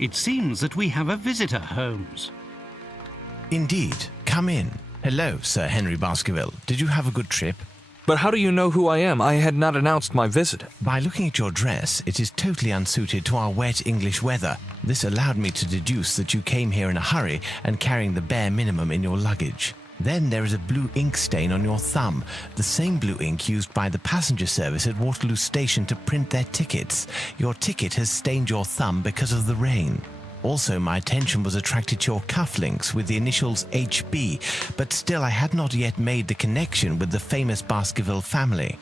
It seems that we have a visitor, Holmes. Indeed. Come in. Hello, Sir Henry Baskerville. Did you have a good trip? But how do you know who I am? I had not announced my visit. By looking at your dress, it is totally unsuited to our wet English weather. This allowed me to deduce that you came here in a hurry and carrying the bare minimum in your luggage. Then there is a blue ink stain on your thumb, the same blue ink used by the passenger service at Waterloo Station to print their tickets. Your ticket has stained your thumb because of the rain. Also, my attention was attracted to your cufflinks with the initials HB, but still I had not yet made the connection with the famous Baskerville family.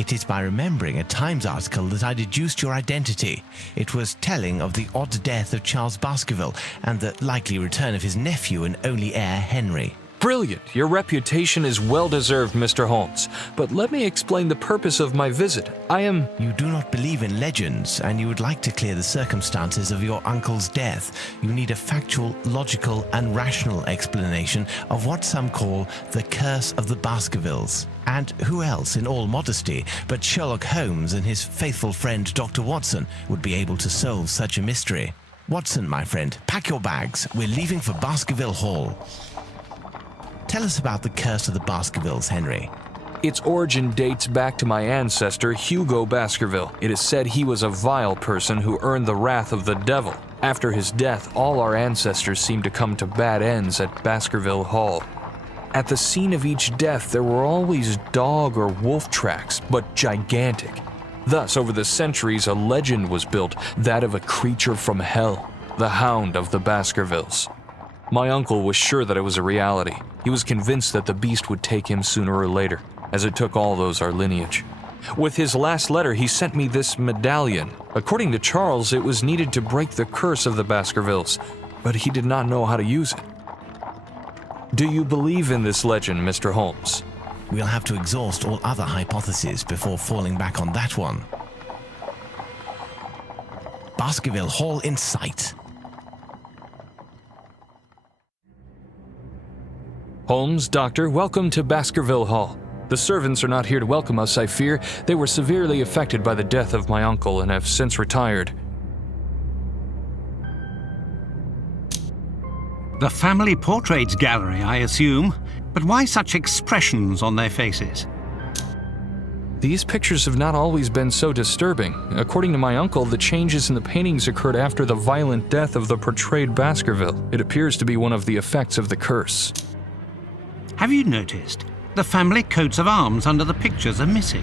It is by remembering a Times article that I deduced your identity. It was telling of the odd death of Charles Baskerville and the likely return of his nephew and only heir, Henry. Brilliant! Your reputation is well-deserved, Mr. Holmes. But let me explain the purpose of my visit. You do not believe in legends, and you would like to clear the circumstances of your uncle's death. You need a factual, logical, and rational explanation of what some call the curse of the Baskervilles. And who else, in all modesty, but Sherlock Holmes and his faithful friend Dr. Watson would be able to solve such a mystery? Watson, my friend, pack your bags. We're leaving for Baskerville Hall. Tell us about the curse of the Baskervilles, Henry. Its origin dates back to my ancestor, Hugo Baskerville. It is said he was a vile person who earned the wrath of the devil. After his death, all our ancestors seemed to come to bad ends at Baskerville Hall. At the scene of each death, there were always dog or wolf tracks, but gigantic. Thus, over the centuries, a legend was built, that of a creature from hell, the Hound of the Baskervilles. My uncle was sure that it was a reality. He was convinced that the beast would take him sooner or later, as it took all those our lineage. With his last letter, he sent me this medallion. According to Charles, it was needed to break the curse of the Baskervilles, but he did not know how to use it. Do you believe in this legend, Mr. Holmes? We'll have to exhaust all other hypotheses before falling back on that one. Baskerville Hall in sight. Holmes, Doctor, welcome to Baskerville Hall. The servants are not here to welcome us, I fear. They were severely affected by the death of my uncle and have since retired. The family portraits gallery, I assume. But why such expressions on their faces? These pictures have not always been so disturbing. According to my uncle, the changes in the paintings occurred after the violent death of the portrayed Baskerville. It appears to be one of the effects of the curse. Have you noticed? The family coats of arms under the pictures are missing.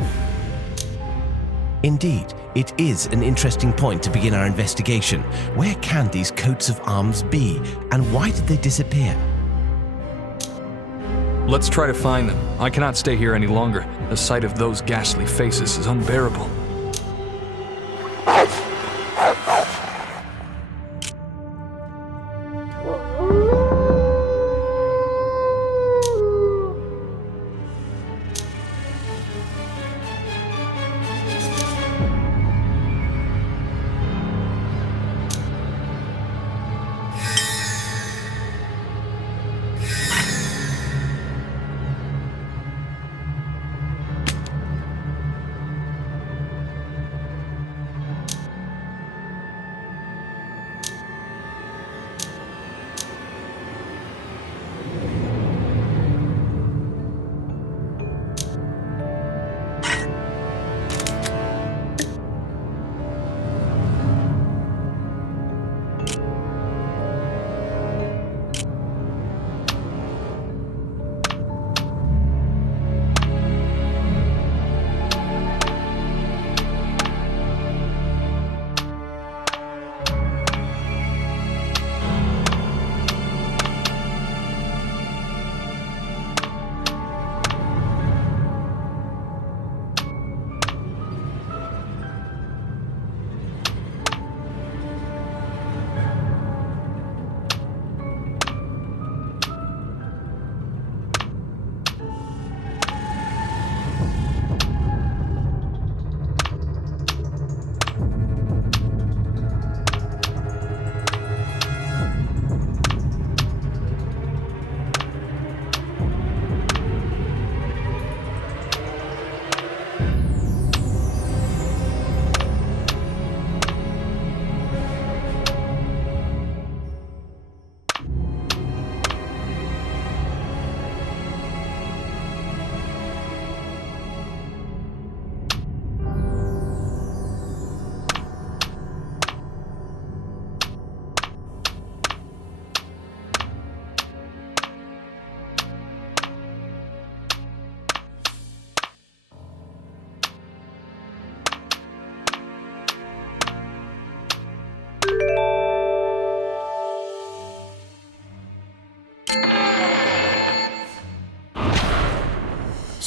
Indeed, it is an interesting point to begin our investigation. Where can these coats of arms be, and why did they disappear? Let's try to find them. I cannot stay here any longer. The sight of those ghastly faces is unbearable.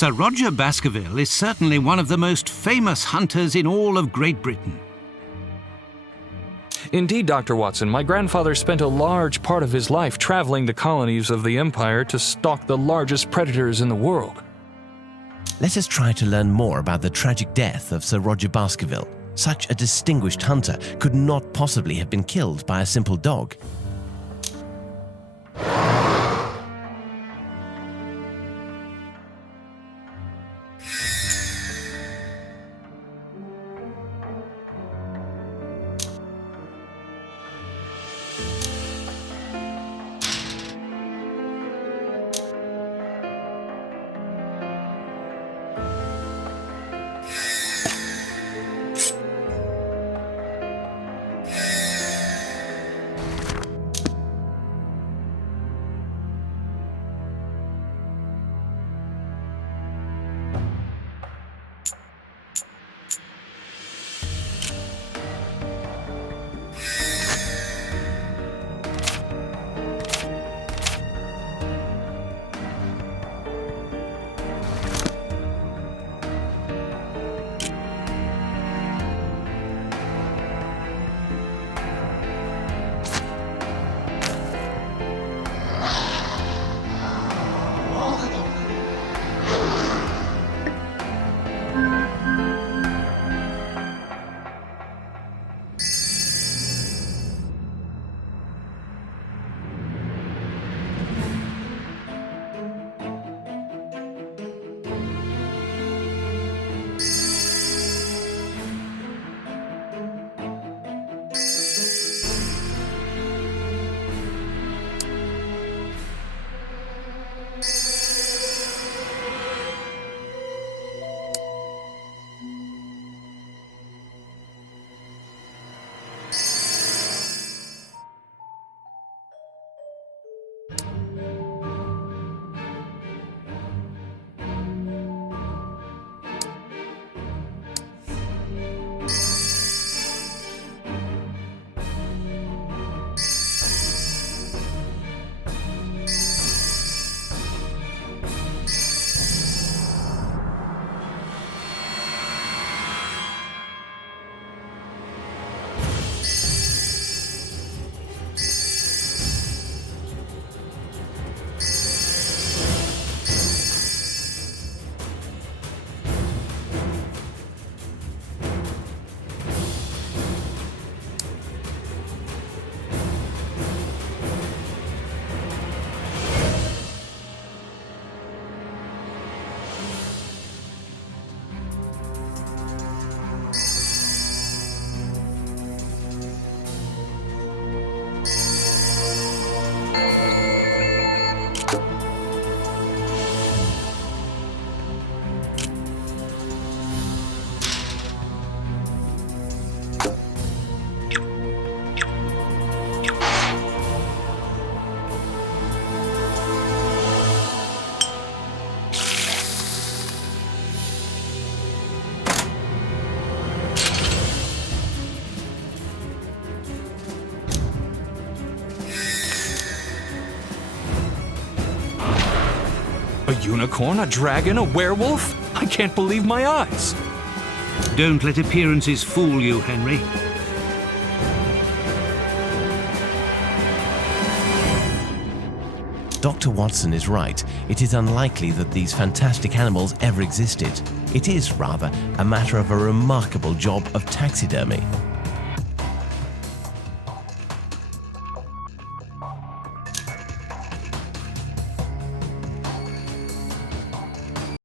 Sir Roger Baskerville is certainly one of the most famous hunters in all of Great Britain. Indeed, Dr. Watson, my grandfather spent a large part of his life traveling the colonies of the Empire to stalk the largest predators in the world. Let us try to learn more about the tragic death of Sir Roger Baskerville. Such a distinguished hunter could not possibly have been killed by a simple dog. A unicorn, a dragon, a werewolf? I can't believe my eyes. Don't let appearances fool you, Henry. Dr. Watson is right. It is unlikely that these fantastic animals ever existed. It is, rather, a matter of a remarkable job of taxidermy.